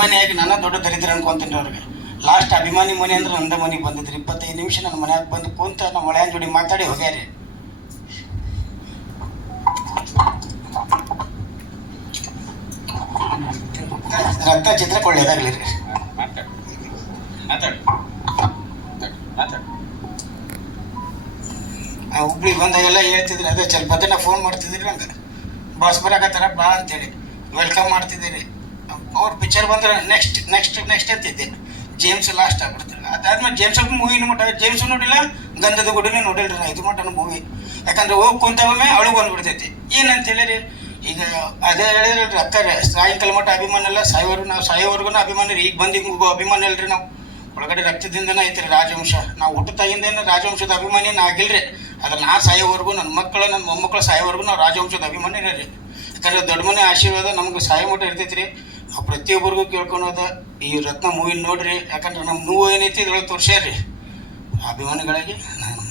ಅಭಿಮಾನಿಯಾಗಿ ನನ್ನ ದೊಡ್ಡ ದರಿದ್ರ ಅನ್ಕೊಂತೀನಿ ಅವ್ರಿಗೆ. ಲಾಸ್ಟ್ ಅಭಿಮಾನಿ ಮನೆ ಅಂದ್ರೆ ನಂದ ಮನೆಗೆ ಬಂದಿದ್ರಿ. ಇಪ್ಪತ್ತೈದು ನಿಮಿಷ ನನ್ನ ಮನೆಯಾಗ ಬಂದು ಕುಂತ ನಮ್ಮ ಮಳೆಯನ್ ಜೋಡಿ ಮಾತಾಡಿ ಹೋಗ್ಯಾರಿ ರಕ್ತ ಚಿತ್ರ ಕೊಳ್ಳೇದಾಗ್ಲಿ ರೀ. ಹುಬ್ಳಿ ಬಂದಾಗೆಲ್ಲ ಹೇಳ್ತಿದ್ರಿ, ಅದೇ ಸ್ವಲ್ಪ ದಿನ ಫೋನ್ ಮಾಡ್ತಿದ್ರಿ ನಂಗೆ ಬಾಸ್ ಬರಾಕತ್ತಾರ, ಬಾ ಅಂತೇಳಿ. ವೆಲ್ಕಮ್ ಮಾಡ್ತಿದ್ದೀರಿ. ಅವ್ರ ಪಿಕ್ಚರ್ ಬಂದ್ರೆ ನೆಕ್ಸ್ಟ್ ನೆಕ್ಸ್ಟ್ ನೆಕ್ಸ್ಟ್ ಅಂತಿದ್ದೆ ಜೇಮ್ಸ್ ಲಾಸ್ಟ್ ಆಗ್ಬಿಡ್ತಾರೆ ಅದಾದ್ಮೇಲೆ ಜೇಮ್ಸ್ ಮೂವಿ ಮಟ್ಟ ಜೇಮ್ಸ್ ನೋಡಿಲ್ಲ, ಗಂಧದ ಗುಡಿನೂ ನೋಡಿಲ್ರಿ ನಾ ಇದು ಮಟ್ಟನ ಮೂವಿ ಯಾಕಂದ್ರೆ ಹೋಗಿ ಕುಂತವೊಮ್ಮೆ ಅಳು ಬಂದ್ಬಿಡ್ತೈತಿ. ಏನಂತ ಹೇಳಿರಿ? ಈಗ ಅದೇ ಹೇಳಿದ್ರಿ ಅಕ್ಕಾರೆ, ಸಾಯಂಕಾಲ ಮಟ್ಟ ಅಭಿಮಾನ ಎಲ್ಲ ಸಾಯೋವರೆಗೂ ನಾವು ಸಾಯೋವರೆಗೂ ಅಭಿಮಾನ ರೀ. ಈಗ ಬಂದು ಹಿಂಗೆ ಅಭಿಮಾನ ಇಲ್ರಿ ನಾವು. ಒಳಗಡೆ ರಕ್ತದಿಂದನೇ ಐತ್ರಿ ರಾಜವಂಶ. ನಾವು ಹುಟ್ಟುತ್ತಾಗಿಂದೇನು ರಾಜವಂಶದ ಅಭಿಮಾನಿನ ಆಗಿಲ್ರಿ. ಅದ್ರ ನಾ ಸಾಯೋವರೆಗೂ ನನ್ನ ಮಕ್ಕಳು ನನ್ನ ಮೊಮ್ಮಕ್ಕಳು ಸಾಯೋವರೆಗೂ ನಾವು ರಾಜವಂಶದ ಅಭಿಮಾನಿ ರೀ. ಯಾಕಂದ್ರೆ ದೊಡ್ಡ ಮನೆ ಆಶೀರ್ವಾದ ನಮ್ಗೆ ಸಾಯೋ ಇರ್ತೈತ್ರಿ. ಪ್ರತಿಯೊಬ್ಬರಿಗೂ ಕೇಳ್ಕೊಳೋದು ಈ ರತ್ನ ಮೂವಿ ನೋಡ್ರಿ ಯಾಕಂದ್ರೆ ನಮ್ಮ ನೋವು ಏನೈತಿ ಇದ್ರೊಳಗೆ ತೋರ್ಸ್ಯಾರ್ರಿ. ಅಭಿಮಾನಿಗಳಾಗಿ ನಾನು